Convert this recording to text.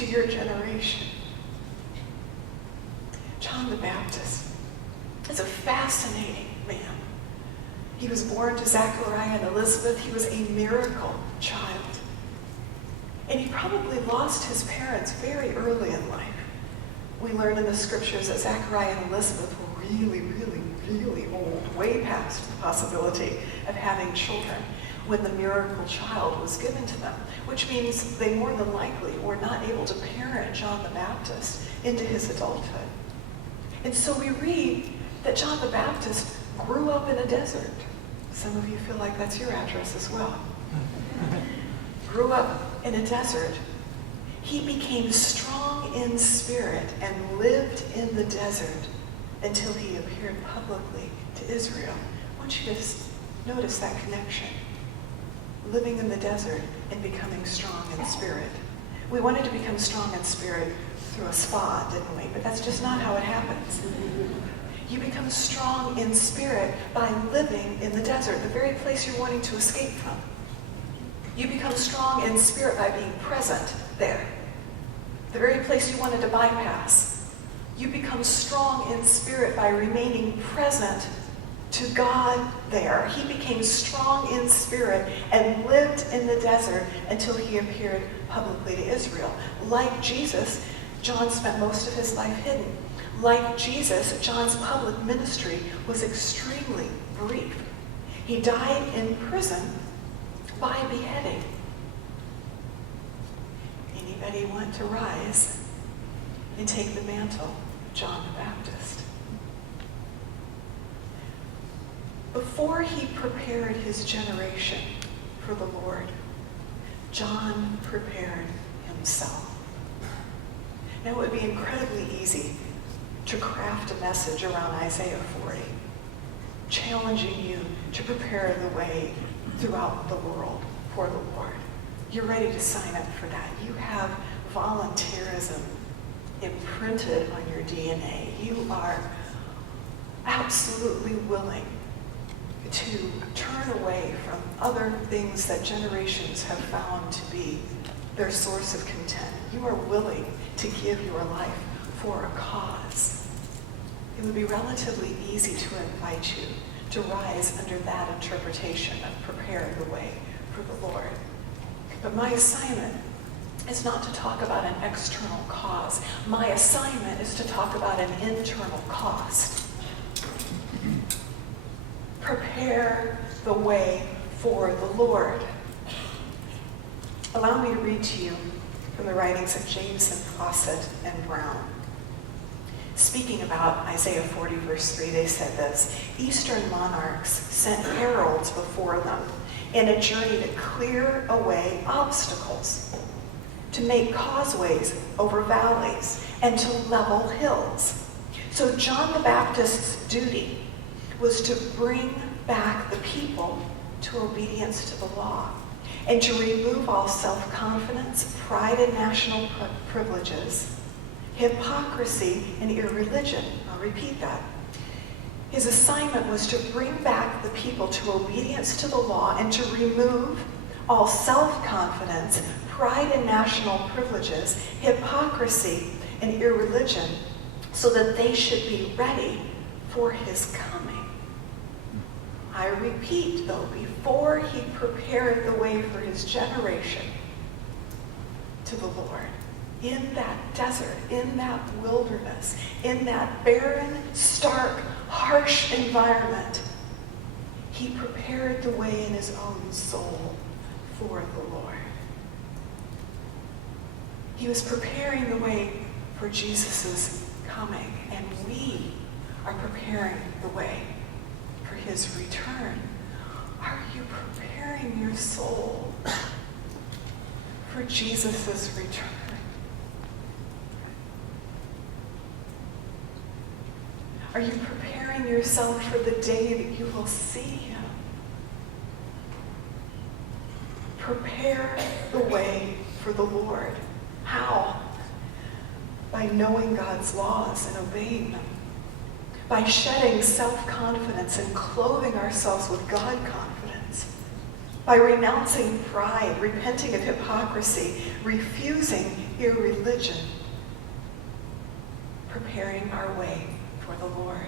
to your generation. John the Baptist is a fascinating man. He was born to Zachariah and Elizabeth. He was a miracle child. And he probably lost his parents very early in life. We learn in the scriptures that Zachariah and Elizabeth were really, really, really old, way past the possibility of having children when the miracle child was given to them, which means they more than likely were not able to parent John the Baptist into his adulthood. And so we read that John the Baptist grew up in a desert. Some of you feel like that's your address as well. Grew up in a desert. He became strong in spirit and lived in the desert until he appeared publicly to Israel. I want you to notice that connection. Living in the desert and becoming strong in spirit. We wanted to become strong in spirit through a spa, didn't we? But that's just not how it happens. You become strong in spirit by living in the desert, the very place you're wanting to escape from. You become strong in spirit by being present there, the very place you wanted to bypass. You become strong in spirit by remaining present to God there. He became strong in spirit and lived in the desert until he appeared publicly to Israel. Like Jesus, John spent most of his life hidden. Like Jesus, John's public ministry was extremely brief. He died in prison by beheading. Anybody want to rise and take the mantle of John the Baptist? Before he prepared his generation for the Lord, John prepared himself. Now, it would be incredibly easy to craft a message around Isaiah 40, challenging you to prepare the way throughout the world for the Lord. You're ready to sign up for that. You have volunteerism imprinted on your DNA. You are absolutely willing to turn away from other things that generations have found to be their source of content. You are willing to give your life for a cause. It would be relatively easy to invite you to rise under that interpretation of prepare the way for the Lord. But my assignment is not to talk about an external cause. My assignment is to talk about an internal cost. Prepare the way for the Lord. Allow me to read to you from the writings of James and Fawcett and Brown. Speaking about Isaiah 40, verse 3, they said this: Eastern monarchs sent heralds before them in a journey to clear away obstacles, to make causeways over valleys, and to level hills. So John the Baptist's duty was to bring back the people to obedience to the law and to remove all self-confidence, pride in national privileges, hypocrisy, and irreligion. I'll repeat that. His assignment was to bring back the people to obedience to the law and to remove all self-confidence, pride in national privileges, hypocrisy, and irreligion, so that they should be ready for his coming. I repeat, though, before he prepared the way for his generation to the Lord, in that desert, in that wilderness, in that barren, stark, harsh environment, he prepared the way in his own soul for the Lord. He was preparing the way for Jesus' coming, and we are preparing the way for his return. Are you preparing your soul for Jesus' return? Are you preparing yourself for the day that you will see him? Prepare the way for the Lord. How? By knowing God's laws and obeying them. By shedding self-confidence and clothing ourselves with God confidence. By renouncing pride, repenting of hypocrisy, refusing irreligion, preparing our way for the Lord.